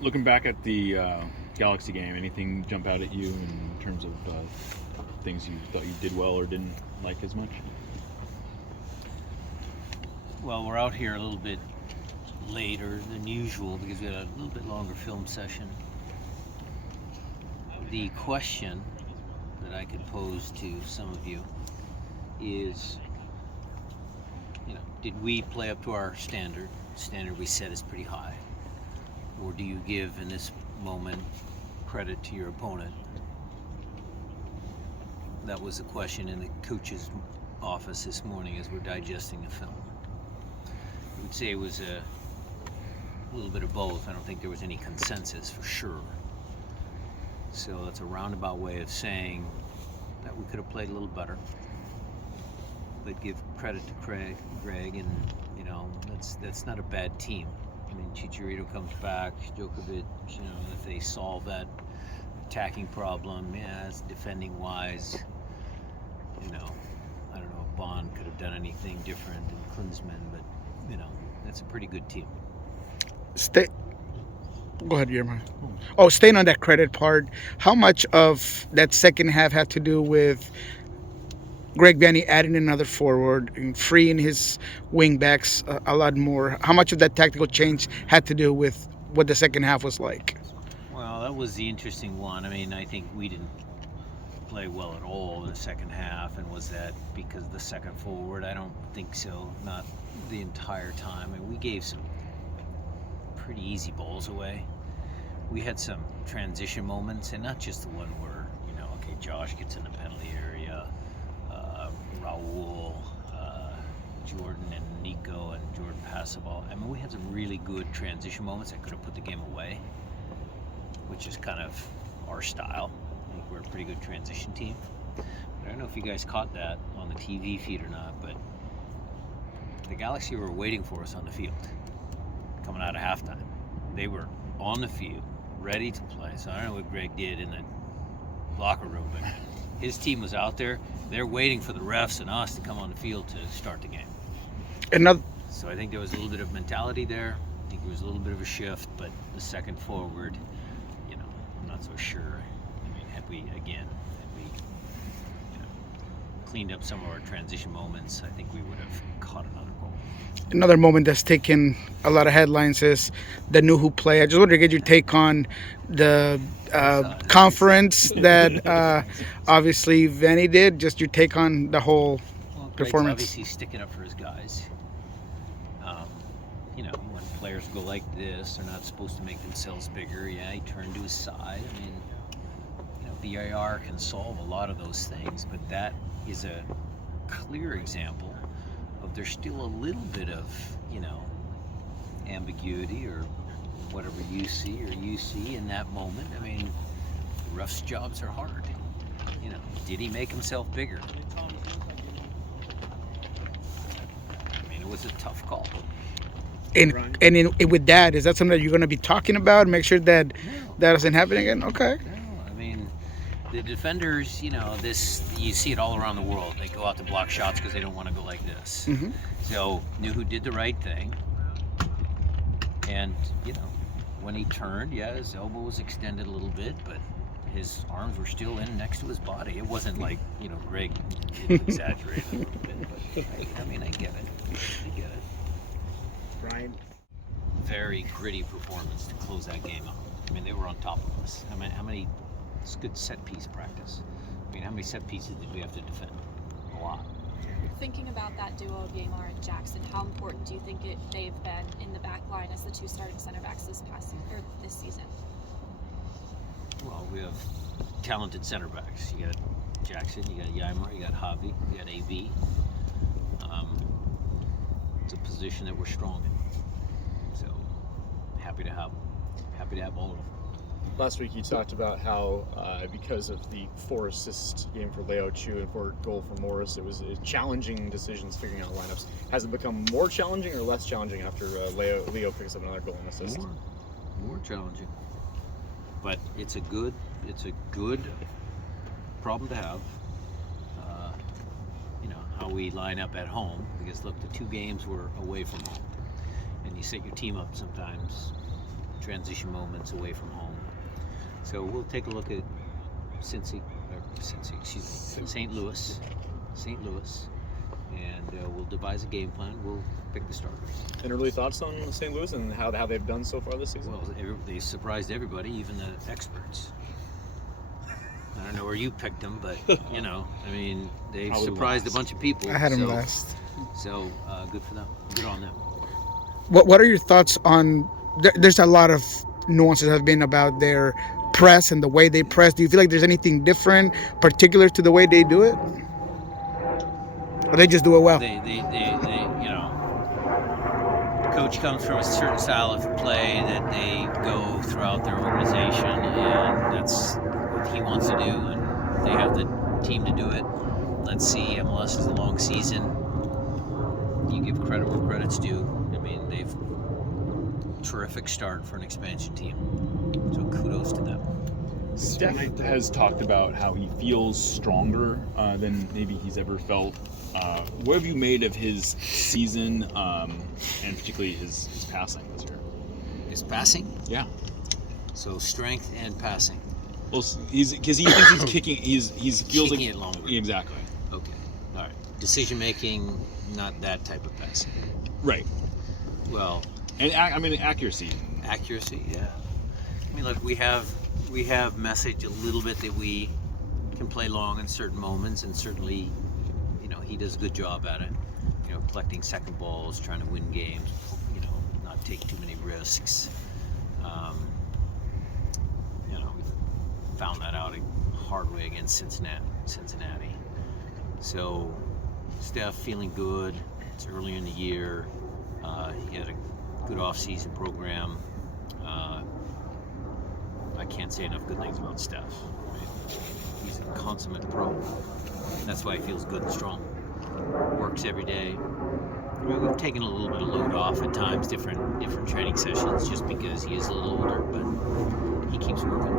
Looking back at the Galaxy game, anything jump out at you in terms of things you thought you did well or didn't like as much? Well, we're out here a little bit later than usual because we had a little bit longer film session. The question that I could pose to some of you is, did we play up to our standard? Standard we set is pretty high. Or do you give, in this moment, credit to your opponent? That was the question in the coach's office this morning as we're digesting the film. I would say it was a little bit of both. I don't think there was any consensus for sure. So that's a roundabout way of saying that we could have played a little better. But give credit to Greg, and that's not a bad team. I mean, Chicharito comes back, Djokovic, if they solve that attacking problem, it's defending wise. I don't know if Bond could have done anything different than Klinsmann, but that's a pretty good team. Go ahead, Yerma. Oh, staying on that credit part, how much of that second half had to do with Greg Vanney adding another forward and freeing his wing backs a lot more? How much of that tactical change had to do with what the second half was like? Well, that was the interesting one. I mean, I think we didn't play well at all in the second half, and was that because of the second forward? I don't think so. Not the entire time. I mean, we gave some pretty easy balls away. We had some transition moments, and not just the one where, Josh gets in the penalty area, Raul, Jordan and Nico and Jordan pass the ball. I mean, we had some really good transition moments that could have put the game away, which is kind of our style. I think we're a pretty good transition team. But I don't know if you guys caught that on the TV feed or not, but the Galaxy were waiting for us on the field coming out of halftime. They were on the field, ready to play. So I don't know what Greg did in the locker room, but his team was out there. They're waiting for the refs and us to come on the field to start the game. So I think there was a little bit of mentality there. I think there was a little bit of a shift, but the second forward, I'm not so sure. I mean, had we cleaned up some of our transition moments, I think we would have caught another goal. Another moment that's taken a lot of headlines is the new who play. I just wanted to get your take on the conference that obviously Vanney did. Just your take on the whole performance. Greg's obviously sticking up for his guys. When players go like this, they're not supposed to make themselves bigger. Yeah, he turned to his side. I mean, VAR can solve a lot of those things, but that is a clear example of there's still a little bit of, ambiguity or whatever you see in that moment. I mean, refs' jobs are hard. Did he make himself bigger? I mean, it was a tough call. And with that, is that something that you're going to be talking about? Make sure that that doesn't happen again? Okay. No, I mean, the defenders, this, you see it all around the world. They go out to block shots because they don't want to go like this. Mm-hmm. So, Nuhu did the right thing. And, when he turned, his elbow was extended a little bit, but his arms were still in next to his body. It wasn't like, Greg exaggerated a little bit, but I get it. Brian? Very gritty performance to close that game out. I mean, they were on top of us. How many it's good set piece practice. I mean, how many set pieces did we have to defend? A lot. Thinking about that duo of Yamar and Jackson, how important do you think they've been in the back line as the two starting center backs this season? Well, we have talented center backs. You got Jackson, you got Yamar, you got Javi, you got AB. It's a position that we're strong in. So happy to have all of them. Last week you talked about how because of the 4-assist game for Leo Chu and 4-goal for Morris, it was challenging decisions figuring out lineups. Has it become more challenging or less challenging after Leo picks up another goal and assist? More challenging. But it's a good problem to have. How we line up at home, because look, the two games were away from home, and you set your team up sometimes transition moments away from home. So we'll take a look at St. Louis, and we'll devise a game plan. We'll pick the starters. And early thoughts on St. Louis and how they've done so far this season? Well, they surprised everybody, even the experts. I don't know where you picked them, but I mean, they've Probably surprised last. a bunch of people. I had him last. So good for them. Good on them. What are your thoughts on? There's a lot of nuances have been about their press and the way they press. Do you feel like there's anything different, particular to the way they do it, or they just do it well? They coach comes from a certain style of play that they go throughout their organization, and that's what he wants to do, and they have the team to do it. Let's see, MLS is a long season. You give credit where credit's due. I mean, they've terrific start for an expansion team, so kudos to them. Steph has talked about how he feels stronger than maybe he's ever felt. What have you made of his season, and particularly his passing this year? His passing? Yeah. So strength and passing. Well, because he thinks he's kicking. He feels Kicking like it longer. Exactly. Okay. All right. Decision making, not that type of passing. Right. Well, And accuracy. accuracy, yeah. I mean, look, we have messaged a little bit that we can play long in certain moments, and certainly, he does a good job at it. Collecting second balls, trying to win games, not take too many risks. We found that out a hard way against Cincinnati. So, Steph feeling good. It's early in the year. He had a good off-season program. I can't say enough good things about Steph. Right? He's a consummate pro. That's why he feels good and strong. Works every day. We've taken a little bit of load off at times, different training sessions, just because he is a little older, but he keeps working.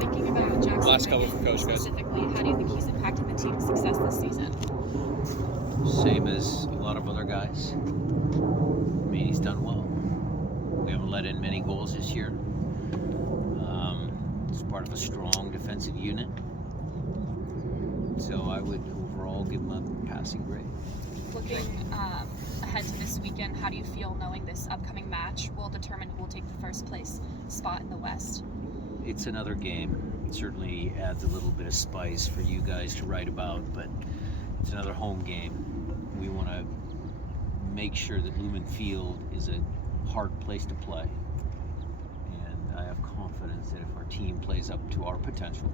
Thinking about Jackson Last couple for Coach, guys. specifically, how do you think he's impacted the team's success this season? Same as a lot of other guys. I mean, he's done well. We haven't let in many goals this year. It's part of a strong defensive unit. So I would overall give him a passing grade. Looking ahead to this weekend, how do you feel knowing this upcoming match will determine who will take the first place spot in the West? It's another game. It certainly adds a little bit of spice for you guys to write about, but it's another home game. We want to make sure that Lumen Field is a hard place to play. And I have confidence that if our team plays up to our potential,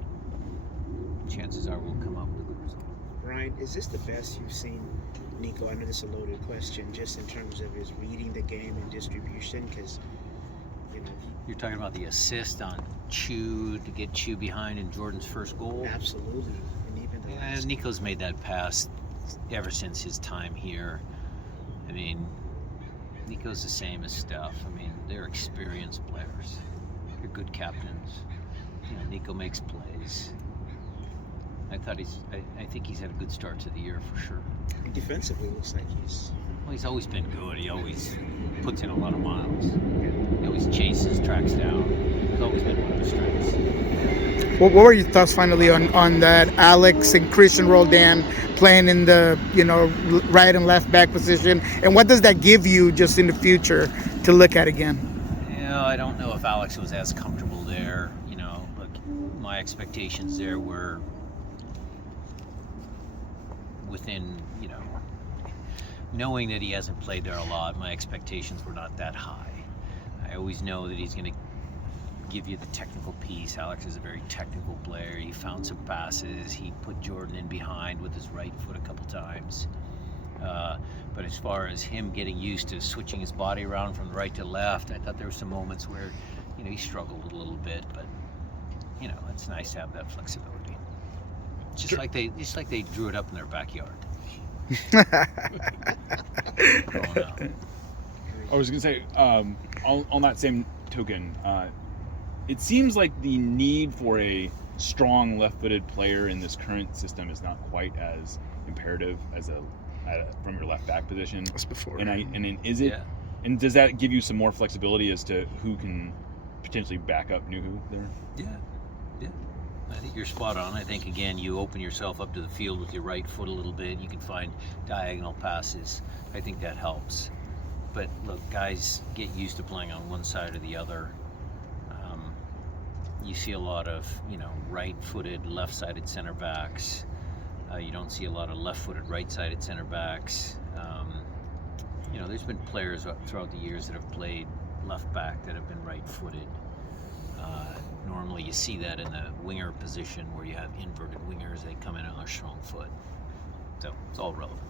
chances are we'll come out with a good result. Ryan, is this the best you've seen Nico? I know this is a loaded question, just in terms of his reading the game and distribution, because You're talking about the assist on Chu to get Chu behind in Jordan's first goal. absolutely, and even the last. Nico's made that pass ever since his time here. I mean, Nico's the same as Steph. I mean, they're experienced players. They're good captains. Nico makes plays. I think he's had a good start to the year for sure. Defensively, looks like Well, he's always been good. He always puts in a lot of miles. He always chases, tracks down. He's always been one of his strengths. What were your thoughts finally on that Alex and Christian Roldan playing in the right and left back position, and what does that give you just in the future to look at again? I don't know if Alex was as comfortable there. Look, my expectations there were within, knowing that he hasn't played there a lot, my expectations were not that high. I always know that he's going to give you the technical piece. Alex is a very technical player. He found some passes. He put Jordan in behind with his right foot a couple times. But as far as him getting used to switching his body around from right to left, I thought there were some moments where, he struggled a little bit. But, it's nice to have that flexibility. Just like they drew it up in their backyard. Growing up. I was gonna say, on that same token, it seems like the need for a strong left-footed player in this current system is not quite as imperative as from your left back position. That's before. And is it? Yeah. And does that give you some more flexibility as to who can potentially back up Nuhu there? Yeah. I think you're spot on. I think, again, you open yourself up to the field with your right foot a little bit. You can find diagonal passes. I think that helps. But look, guys get used to playing on one side or the other. You see a lot of, right-footed, left-sided center backs. You don't see a lot of left-footed, right-sided center backs. There's been players throughout the years that have played left back that have been right-footed. Normally you see that in the winger position where you have inverted wingers. They come in on a strong foot. So it's all relevant.